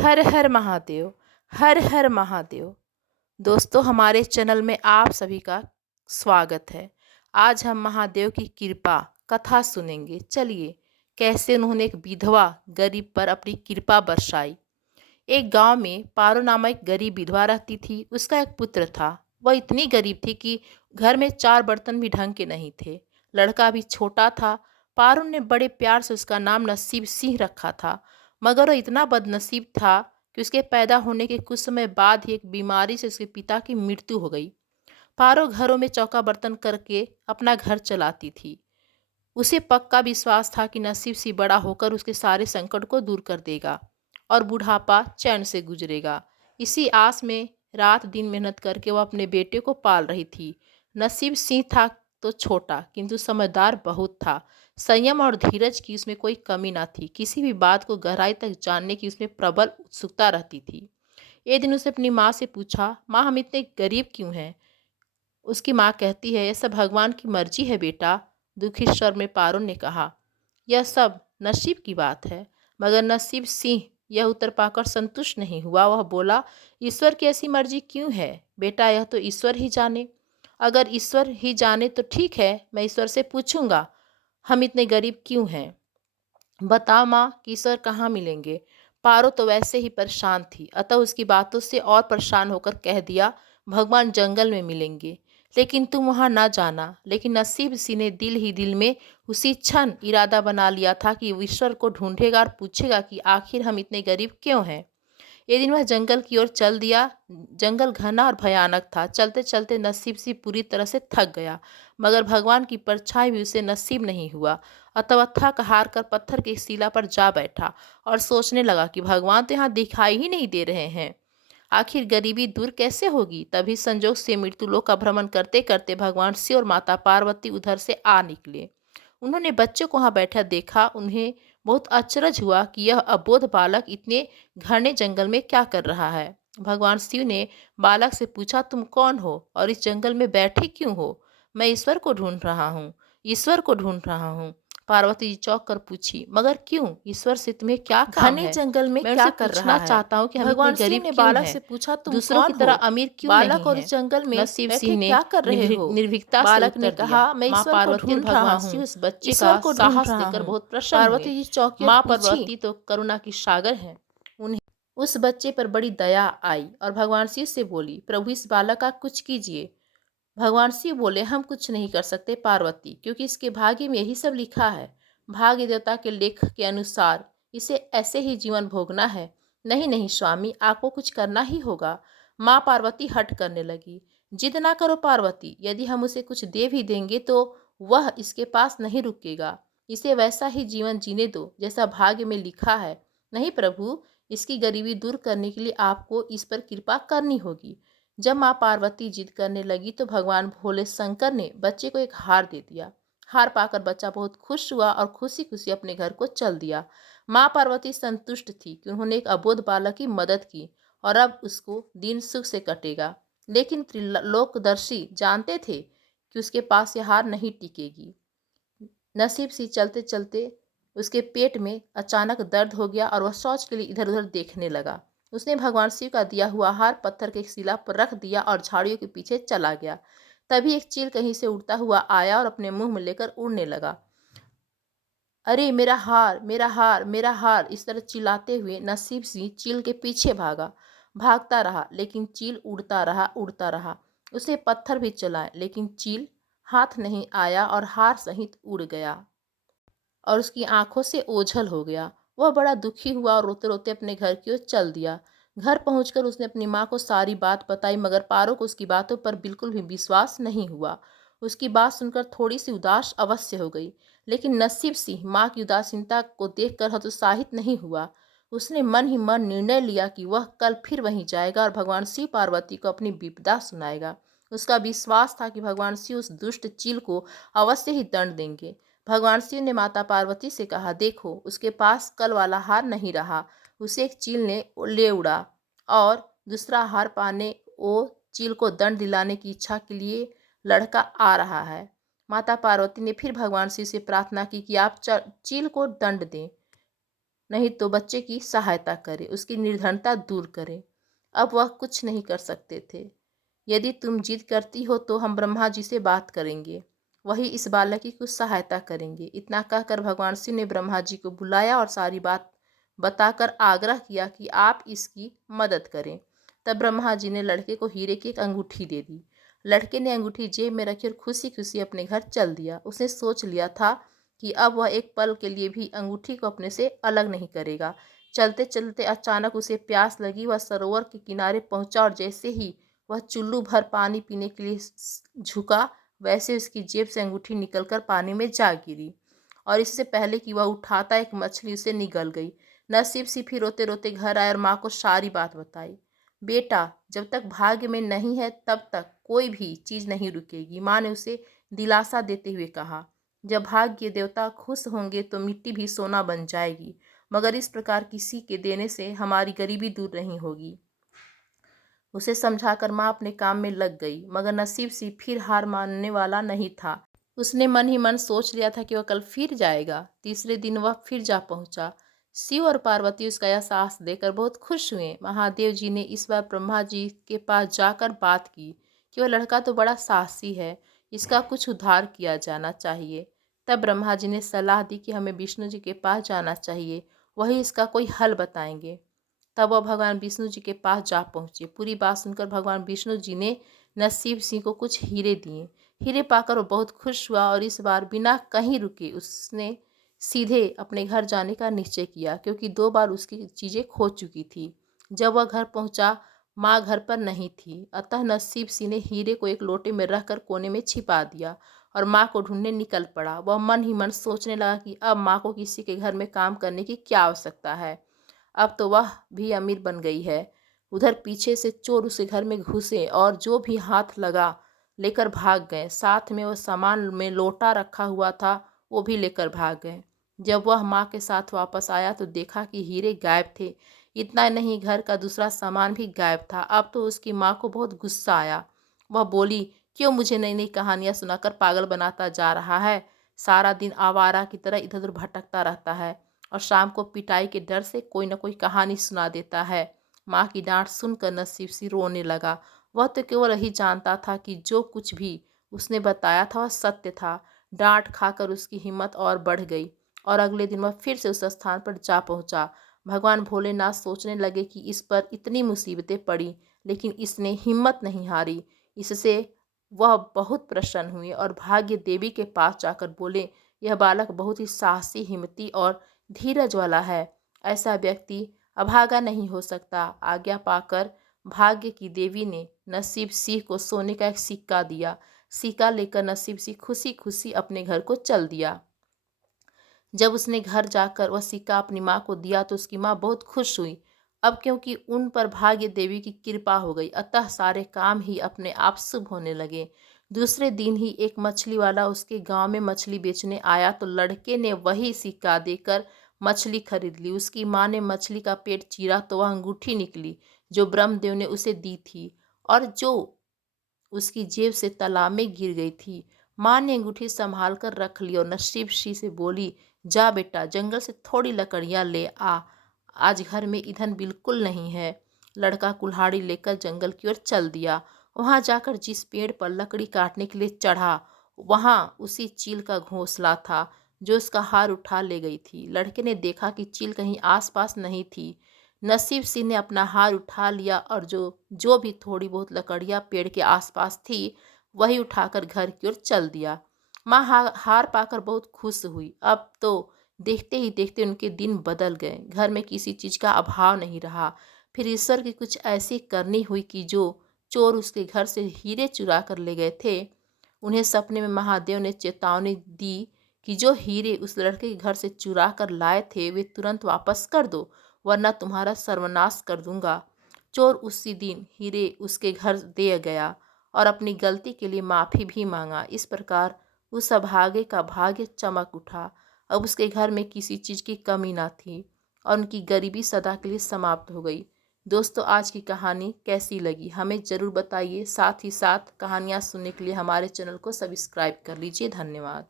हर हर महादेव। हर हर महादेव। दोस्तों, हमारे चैनल में आप सभी का स्वागत है। आज हम महादेव की कृपा कथा सुनेंगे। चलिए, कैसे उन्होंने एक विधवा गरीब पर अपनी कृपा बरसाई। एक गांव में पारो नामक एक गरीब विधवा रहती थी। उसका एक पुत्र था। वह इतनी गरीब थी कि घर में 4 बर्तन भी ढंग के नहीं थे। लड़का भी छोटा था। पारो ने बड़े प्यार से उसका नाम नसीब सिंह रखा था। मगर वह इतना बदनसीब था कि उसके पैदा होने के कुछ समय बाद ही एक बीमारी से उसके पिता की मृत्यु हो गई। पारो घरों में चौका बर्तन करके अपना घर चलाती थी। उसे पक्का विश्वास था कि नसीब सी बड़ा होकर उसके सारे संकट को दूर कर देगा और बुढ़ापा चैन से गुजरेगा। इसी आस में रात दिन मेहनत करके वह अपने बेटे को पाल रही थी। नसीब सिंह था तो छोटा, किंतु समझदार बहुत था। संयम और धीरज की उसमें कोई कमी ना थी। किसी भी बात को गहराई तक जानने की उसमें प्रबल उत्सुकता रहती थी। एक दिन उसने अपनी माँ से पूछा, माँ, हम इतने गरीब क्यों हैं? उसकी माँ कहती है, यह सब भगवान की मर्जी है बेटा। दुखी स्वर में पारो ने कहा, यह सब नसीब की बात है। मगर नसीब सिंह यह उत्तर पाकर संतुष्ट नहीं हुआ। वह बोला, ईश्वर की ऐसी मर्जी क्यों है बेटा? यह तो ईश्वर ही जाने। अगर ईश्वर ही जाने तो ठीक है, मैं ईश्वर से पूछूंगा हम इतने गरीब क्यों हैं। बताओ माँ कि ईश्वर कहाँ मिलेंगे। पारो तो वैसे ही परेशान थी, अतः उसकी बातों से और परेशान होकर कह दिया, भगवान जंगल में मिलेंगे। लेकिन तुम वहां ना जाना। लेकिन नसीब सिंह ने दिल ही दिल में उसी क्षण इरादा बना लिया था कि वो ईश्वर को ढूंढेगा और पूछेगा कि आखिर हम इतने गरीब क्यों हैं। एक दिन वह जंगल की ओर चल दिया। जंगल घना और भयानक था। चलते चलते नसीब सिंह पूरी तरह से थक गया, मगर भगवान की परछाई भी उसे नसीब नहीं हुआ। अतः वह थक हार कर पत्थर की शिला पर जा बैठा और सोचने लगा कि भगवान तो यहाँ दिखाई ही नहीं दे रहे हैं। आखिर गरीबी दूर कैसे होगी। तभी संजोग से मृत्युलोक का भ्रमण करते करते भगवान शिव और माता पार्वती उधर से आ निकले। उन्होंने बच्चे को वहां बैठा देखा। उन्हें बहुत अचरज हुआ कि यह अबोध बालक इतने घने जंगल में क्या कर रहा है। भगवान शिव ने बालक से पूछा, तुम कौन हो और इस जंगल में बैठे क्यों हो? मैं ईश्वर को ढूंढ रहा हूँ। ईश्वर को ढूंढ रहा हूँ। पार्वती जी चौंक कर पूछी, मगर क्यों? ईश्वर से तुम्हें क्या काम घने है? जंगल में मैं क्या उनसे कर पूछना रहा है? चाहता हूँ कि हम इतने भगवान शिव गरीब ने क्यों बालक हैं, से पूछा, तुम दूसरों की कौन तरह हो? अमीर क्यों नहीं बालक और हैं? इस जंगल में नसीब बैठे सिंह ने क्या कर रहे हो? निर्भीकता से बालक ने उत्तर दिया। कहा, मैं माँ ईश्वर को पार्वती और ढूंढ रहा भगवान शिव हूँ। उस बच्चे ईश्वर का को ढूंढ साहस रहा देखकर हूँ। बहुत प्रसन्न हुए। पार्वती जी चौंकी और माँ पूछी। पार्वती तो करुणा की सागर हैं। उन्हें उस बच्चे पर बड़ी दया आई और भगवान शिव से बोली, प्रभु इस बालक का कुछ कीजिए। भगवान शिव बोले, हम कुछ नहीं कर सकते पार्वती, क्योंकि इसके भाग्य में यही सब लिखा है। भाग्य देवता के लेख के अनुसार इसे ऐसे ही जीवन भोगना है। नहीं नहीं स्वामी, आपको कुछ करना ही होगा। माँ पार्वती हट करने लगी। जिद ना करो पार्वती, यदि हम उसे कुछ दे भी देंगे तो वह इसके पास नहीं रुकेगा। इसे वैसा ही जीवन जीने दो जैसा भाग्य में लिखा है। नहीं प्रभु, इसकी गरीबी दूर करने के लिए आपको इस पर कृपा करनी होगी। जब माँ पार्वती जिद करने लगी तो भगवान भोले शंकर ने बच्चे को एक हार दे दिया। हार पाकर बच्चा बहुत खुश हुआ और खुशी खुशी अपने घर को चल दिया। माँ पार्वती संतुष्ट थी कि उन्होंने एक अबोध बालक की मदद की और अब उसको दिन सुख से कटेगा। लेकिन त्रिलोकदर्शी जानते थे कि उसके पास यह हार नहीं टिकेगी। नसीब सी चलते चलते उसके पेट में अचानक दर्द हो गया और वह शौच के लिए इधर उधर देखने लगा। उसने भगवान शिव का दिया हुआ हार पत्थर के शिला पर रख दिया और झाड़ियों के पीछे चला गया। तभी एक चील कहीं से उड़ता हुआ आया और अपने मुंह में लेकर उड़ने लगा। अरे मेरा हार, मेरा हार, मेरा हार! इस तरह चिल्लाते हुए नसीब सिंह चील के पीछे भागा। भागता रहा, लेकिन चील उड़ता रहा, उड़ता रहा। उसे पत्थर भी चलाए, लेकिन चील हाथ नहीं आया और हार सहित उड़ गया और उसकी आंखों से ओझल हो गया। वह बड़ा दुखी हुआ और रोते रोते अपने घर की ओर चल दिया। घर पहुंचकर उसने अपनी माँ को सारी बात बताई, मगर पारो को उसकी बातों पर बिल्कुल भी विश्वास नहीं हुआ। उसकी बात सुनकर थोड़ी सी उदास अवश्य हो गई, लेकिन नसीब सिंह माँ की उदासीनता को देखकर हतोत्साहित नहीं हुआ। उसने मन ही मन निर्णय लिया कि वह कल फिर वहीं जाएगा और भगवान शिव पार्वती को अपनी विपदा सुनाएगा। उसका विश्वास था कि भगवान शिव उस दुष्ट चील को अवश्य ही दंड देंगे। भगवान शिव ने माता पार्वती से कहा, देखो उसके पास कल वाला हार नहीं रहा, उसे एक चील ने ले उड़ा और दूसरा हार पाने वो चील को दंड दिलाने की इच्छा के लिए लड़का आ रहा है। माता पार्वती ने फिर भगवान शिव से प्रार्थना की कि आप चील को दंड दें। नहीं तो बच्चे की सहायता करें, उसकी निर्धनता दूर करें। अब वह कुछ नहीं कर सकते थे। यदि तुम जिद करती हो तो हम ब्रह्मा जी से बात करेंगे, वही इस बालक की कुछ सहायता करेंगे। इतना कहकर भगवान शिव ने ब्रह्मा जी को बुलाया और सारी बात बताकर आग्रह किया कि आप इसकी मदद करें। तब ब्रह्मा जी ने लड़के को हीरे की एक अंगूठी दे दी। लड़के ने अंगूठी जेब में रखी और खुशी खुशी अपने घर चल दिया। उसने सोच लिया था कि अब वह एक पल के लिए भी अंगूठी को अपने से अलग नहीं करेगा। चलते चलते अचानक उसे प्यास लगी। वह सरोवर के किनारे पहुंचा और जैसे ही वह चुल्लू भर पानी पीने के लिए झुका, वैसे उसकी जेब से अंगूठी निकलकर पानी में जा गिरी और इससे पहले कि वह उठाता एक मछली उसे निगल गई। नसीब से फिर रोते रोते घर आए और माँ को सारी बात बताई। बेटा, जब तक भाग्य में नहीं है तब तक कोई भी चीज़ नहीं रुकेगी, माँ ने उसे दिलासा देते हुए कहा। जब भाग्य देवता खुश होंगे तो मिट्टी भी सोना बन जाएगी, मगर इस प्रकार किसी के देने से हमारी गरीबी दूर नहीं होगी। उसे समझाकर माँ अपने काम में लग गई, मगर नसीब सी फिर हार मानने वाला नहीं था। उसने मन ही मन सोच लिया था कि वह कल फिर जाएगा। तीसरे दिन वह फिर जा पहुंचा। शिव और पार्वती उसका यह साहस देकर बहुत खुश हुए। महादेव जी ने इस बार ब्रह्मा जी के पास जाकर बात की कि वह लड़का तो बड़ा साहसी है, इसका कुछ उद्धार किया जाना चाहिए। तब ब्रह्मा जी ने सलाह दी कि हमें विष्णु जी के पास जाना चाहिए, वही इसका कोई हल बताएंगे। तब वह भगवान विष्णु जी के पास जा पहुंचे। पूरी बात सुनकर भगवान विष्णु जी ने नसीब सिंह को कुछ हीरे दिए। हीरे पाकर वो बहुत खुश हुआ और इस बार बिना कहीं रुके उसने सीधे अपने घर जाने का निश्चय किया, क्योंकि 2 बार उसकी चीज़ें खो चुकी थी। जब वह घर पहुंचा, माँ घर पर नहीं थी। अतः नसीब सिंह ने हीरे को एक लोटे में रखकर कोने में छिपा दिया और माँ को ढूंढने निकल पड़ा। वह मन ही मन सोचने लगा कि अब माँ को किसी के घर में काम करने की क्या आवश्यकता है, अब तो वह भी अमीर बन गई है। उधर पीछे से चोर उसके घर में घुसे और जो भी हाथ लगा लेकर भाग गए। साथ में वो सामान में लोटा रखा हुआ था, वो भी लेकर भाग गए। जब वह माँ के साथ वापस आया तो देखा कि हीरे गायब थे। इतना नहीं, घर का दूसरा सामान भी गायब था। अब तो उसकी माँ को बहुत गुस्सा आया। वह बोली, क्यों मुझे नई नई कहानियाँ सुनाकर पागल बनाता जा रहा है? सारा दिन आवारा की तरह इधर उधर भटकता रहता है और शाम को पिटाई के डर से कोई न कोई कहानी सुना देता है। माँ की डांट सुनकर नसीब सी रोने लगा। वह तो केवल यही जानता था कि जो कुछ भी उसने बताया था वह सत्य था। डांट खाकर उसकी हिम्मत और बढ़ गई और अगले दिन वह फिर से उस स्थान पर जा पहुंचा। भगवान भोलेनाथ सोचने लगे कि इस पर इतनी मुसीबतें पड़ी, लेकिन इसने हिम्मत नहीं हारी। इससे वह बहुत प्रसन्न हुए और भाग्य देवी के पास जाकर बोले, यह बालक बहुत ही साहसी, हिम्मती और धीरज वाला है। ऐसा व्यक्ति अभागा नहीं हो सकता। आज्ञा पाकर भाग्य की देवी ने नसीब सिंह को सोने का एक सिक्का दिया। सिक्का लेकर नसीब सिंह खुशी खुशी अपने घर को चल दिया। जब उसने घर जाकर वह सिक्का अपनी माँ को दिया तो उसकी माँ बहुत खुश हुई। अब क्योंकि उन पर भाग्य देवी की कृपा हो गई, अतः सारे काम ही अपने आप शुभ होने लगे। दूसरे दिन ही एक मछली वाला उसके गांव में मछली बेचने आया तो लड़के ने वही सिक्का देकर मछली खरीद ली। उसकी माँ ने मछली का पेट चीरा तो वह अंगूठी निकली जो ब्रह्मदेव ने उसे दी थी और जो उसकी जेब से तालाब में गिर गई थी। माँ ने अंगूठी संभाल कर रख ली और नसीब सिंह से बोली, जा बेटा, जंगल से थोड़ी लकड़ियाँ ले आ, आज घर में ईंधन बिल्कुल नहीं है। लड़का कुल्हाड़ी लेकर जंगल की ओर चल दिया। वहां जाकर जिस पेड़ पर लकड़ी काटने के लिए चढ़ा, वहां उसी चील का घोंसला था जो उसका हार उठा ले गई थी। लड़के ने देखा कि चील कहीं आसपास नहीं थी। नसीब सिंह ने अपना हार उठा लिया और जो जो भी थोड़ी बहुत लकड़ियाँ पेड़ के आसपास थी वही उठाकर घर की ओर चल दिया। माँ हार पाकर बहुत खुश हुई। अब तो देखते ही देखते उनके दिन बदल गए। घर में किसी चीज़ का अभाव नहीं रहा। फिर ईश्वर की कुछ ऐसी करनी हुई कि जो चोर उसके घर से हीरे चुरा कर ले गए थे, उन्हें सपने में महादेव ने चेतावनी दी कि जो हीरे उस लड़के के घर से चुरा कर लाए थे वे तुरंत वापस कर दो, वरना तुम्हारा सर्वनाश कर दूंगा। चोर उसी दिन हीरे उसके घर दे गया और अपनी गलती के लिए माफ़ी भी मांगा। इस प्रकार उस अभागे का भाग्य चमक उठा। अब उसके घर में किसी चीज़ की कमी ना थी और उनकी गरीबी सदा के लिए समाप्त हो गई। दोस्तों, आज की कहानी कैसी लगी हमें ज़रूर बताइए। साथ ही साथ कहानियाँ सुनने के लिए हमारे चैनल को सब्सक्राइब कर लीजिए। धन्यवाद।